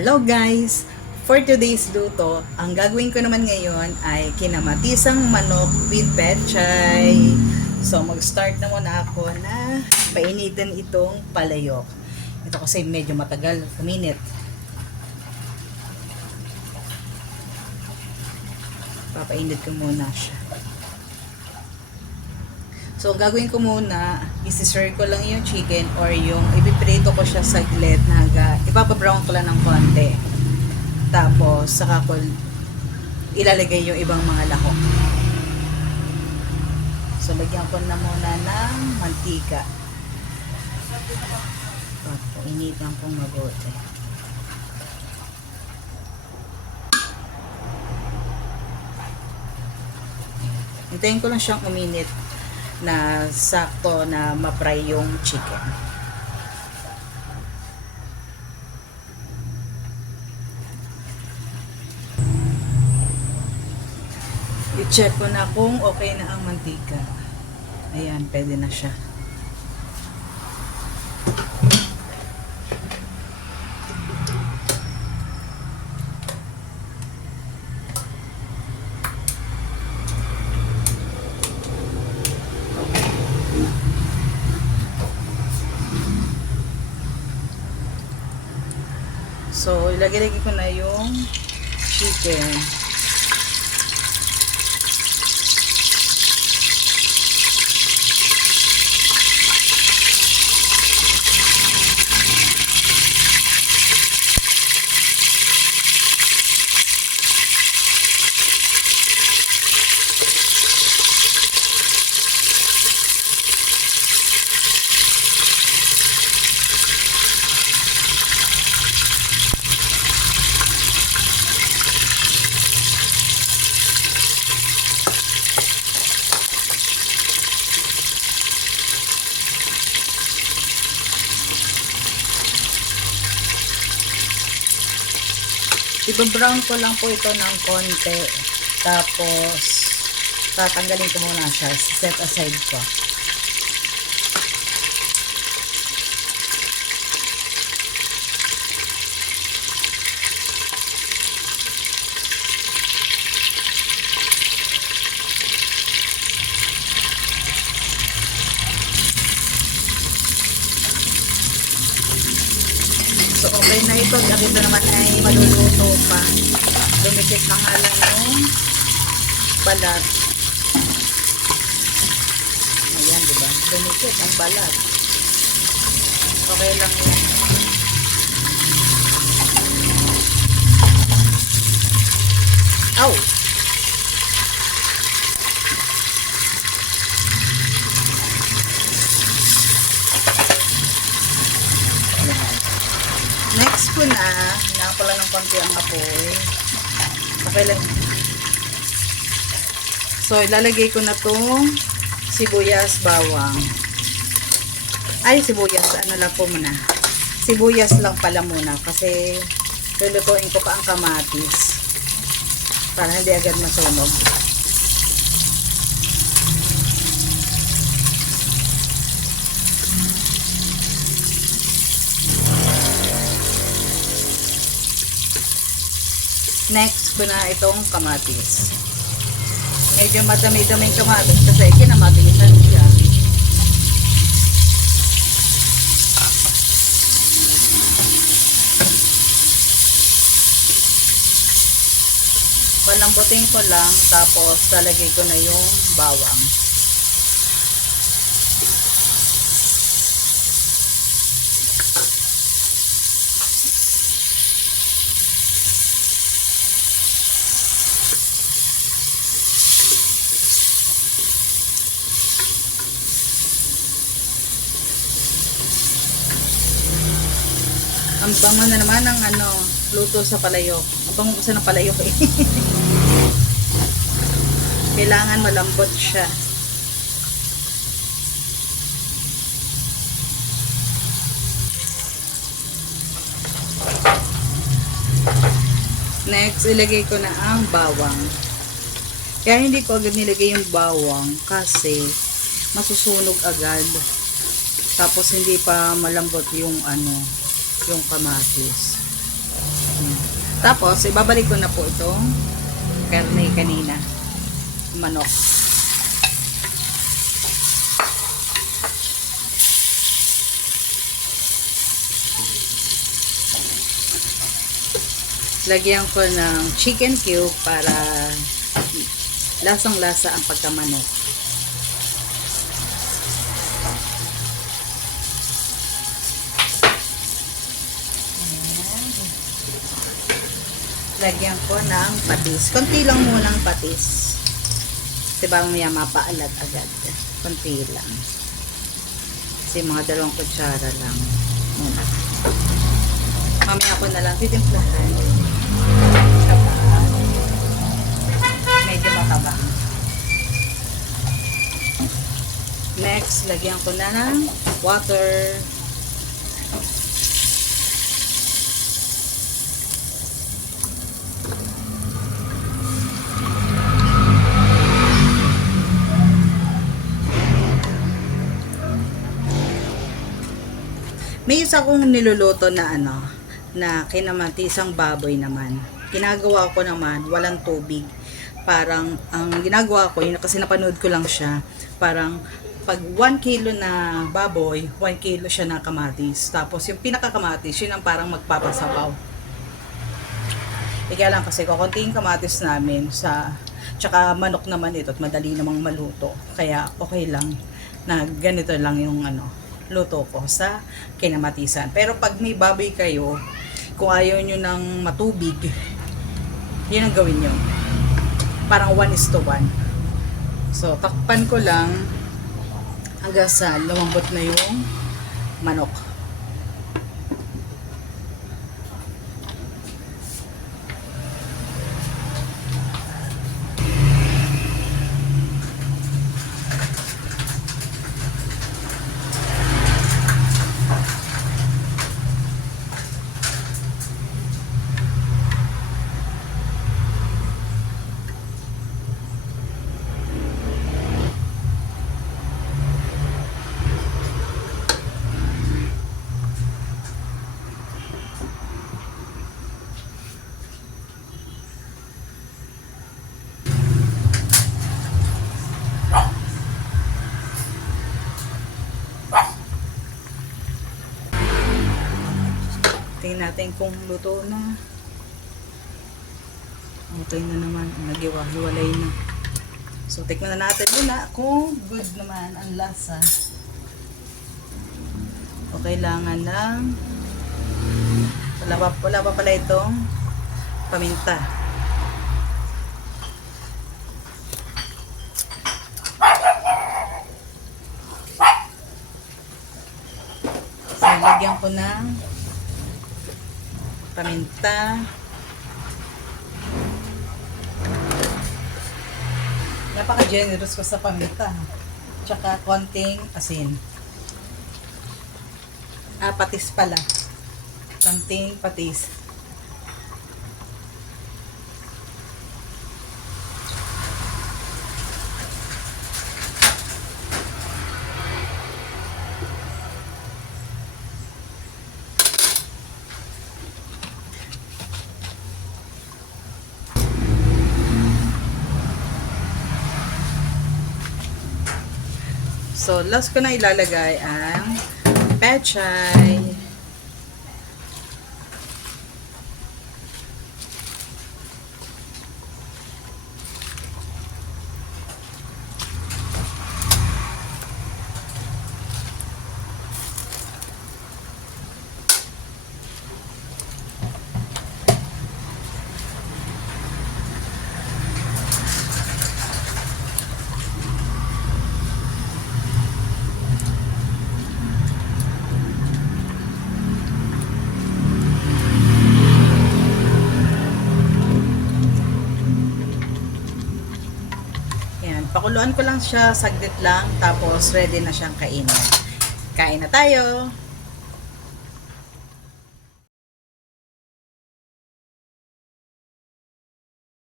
Hello guys! For today's luto, ang gagawin ko naman ngayon ay kinamatisang manok with pechay. So mag-start na muna ako na painitin itong palayok. Ito kasi medyo matagal, kuminit. Papainit ko muna siya. So, gagawin ko muna, isi-stir ko lang yung chicken or yung ipiprito ko siya saglit na ipapabrown ko lang ng konti. Tapos, saka ko ilalagay yung ibang mga lahok. So, lagyan ko na muna ng mantika. Initan kong mabuti. Hintayin ko lang siyang uminit na sakto na ma-fry yung chicken. I-check ko na kung okay na ang mantika. Ayan, pwede na siya. So, ilagay-lagay ko na yung chicken. Iba-brown ko lang po ito ng konti. Tapos, tatanggalin ko muna siya. Set aside ko. So, okay na ito. Dahil ito naman ay maluluto pa. Dumikit na nga lang yung balat. Ayan, diba? Dumikit ang balat. Okay lang yan. Ow! Next ko na, hinako lang ng konti ang apoy. Okay lang. So, ilalagay ko na tong sibuyas, bawang. Ay, sibuyas. Ano lang po muna. Sibuyas lang pala muna. Kasi, lulutuin ko pa ang kamatis. Para hindi agad masunog. Next ko na itong kamatis. Medyo madami-daming kamatis kasi kinamatisan siya. Palambutin ko lang tapos lalagay ko na yung bawang. Ang bango na naman ng luto sa palayok. Ang bango kasi ng palayok eh. Kailangan malambot siya. Next, ilagay ko na ang bawang. Kaya hindi ko agad nilagay yung bawang kasi masusunog agad. Tapos hindi pa malambot yung yung kamatis. Tapos, ibabalik ko na po itong karne kanina. Manok. Lagyan ko ng chicken cube para lasang-lasa ang pagkamanok. Lagyan ko ng patis. Konti lang muna ng patis. Diba mamaya mapaalat agad. Konti lang. Kasi mga 2 kutsara lang muna. Mamaya ko na lang titimplahan. Medyo matabang. Next, lagyan ko na ng water. May isa kong niluluto na na kinamatisang baboy naman. Ginagawa ko naman, walang tubig. Parang, ang ginagawa ko, yun kasi napanood ko lang siya, parang, pag 1 kilo na baboy, 1 kilo siya na kamatis. Tapos, yung pinakakamatis, yun ang parang magpapasabaw. Kaya lang kasi, kukunti yung kamatis namin tsaka manok naman ito at madali namang maluto. Kaya, okay lang na ganito lang yung luto ko sa kinamatisan. Pero pag may baboy kayo, kung ayaw nyo ng matubig, yun ang gawin nyo. Parang 1:1. So, takpan ko lang hanggang sa lumambot na yung manok. Tingnan natin kung luto na. Okay na naman. Nagiwa-hiwalay na. So, tikman na natin muna kung good naman ang lasa. O kailangan ng wala pa pala itong paminta. So, lagyan ko ng paminta. Napaka-generous ko sa paminta. Tsaka konting asin. Patis pala. Konting patis. So, last ko na ilalagay ang pechay. Pakuluan ko lang siya saglit lang, tapos ready na siyang kainin. Kain na tayo!